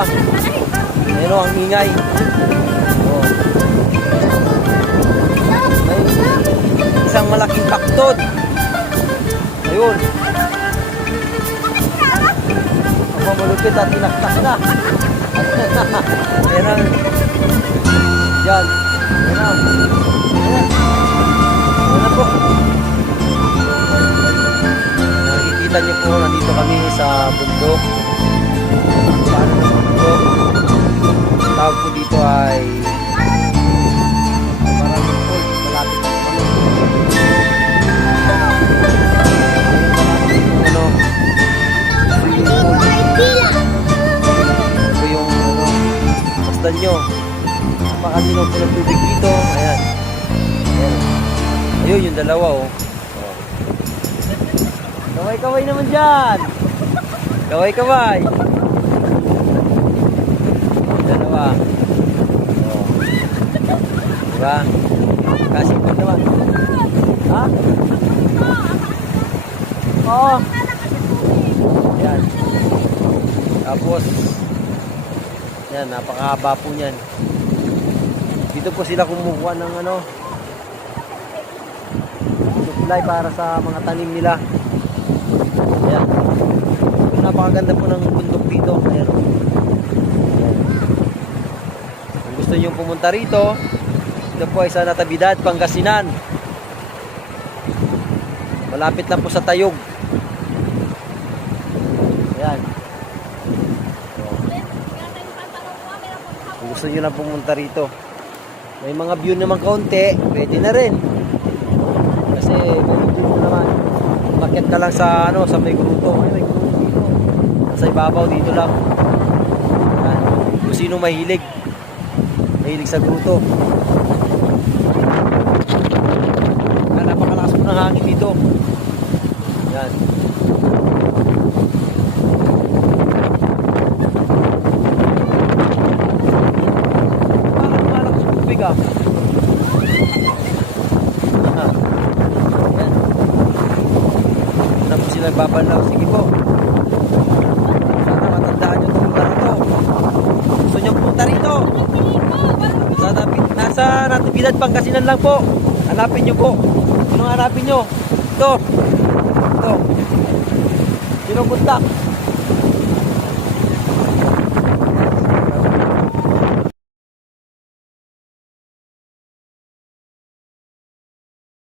pa. Ayun o, ang ingay. Oh. May isang malaking kaktod. Ayun. Ang malupit at tinaktak na. Ayan ang. Yan. Ayan ang. Ayan na po. Nakikita niyo po, nandito kami sa bundok. Paano ng bundok? Ang tawag po dito ay maraming po. Malapit na kami. Ano? Ito yung ano, pasdan nyo. Napakalinom po ng tubig dito. Ayan. Ayan. Ayun yung dalawa oh. Kaway-kaway naman dyan. Kaway-kaway. Dalawa. Oh. Diba? Kasi pa naman. Ha? Oo. Yan. Tapos yan, napakahaba po niyan. Dito po sila kumukuha ng ano, supply para sa mga tanim nila. Ayan. Napakaganda po ng bundok dito. Ayan. Ayan. Kung gusto nyo pumunta rito, ito po ay sa Natividad, Pangasinan. Malapit lang po sa Tayog. Ayan. Kung gusto nyo lang pumunta rito, may mga view naman kaunti, pwede na rin. Kasi may view naman. Umakyat ka lang sa ano, sa may gruto. Ay, may gruto dito. Sa ibabaw dito lang. Ayan. Kung sino mahilig sa gruto. Napakalakas po ng hangin dito. Yan. Parang malakas yung tubig ah. Yan. Na po sila babalaw. Sige po. Sana matandaan nyo itong lugar ito. Gusto nyo pumunta rito. Nasa Natividad, Pangasinan lang po. Hanapin nyo po. Anong hanapin nyo? Ito. Ito. Sino kontak?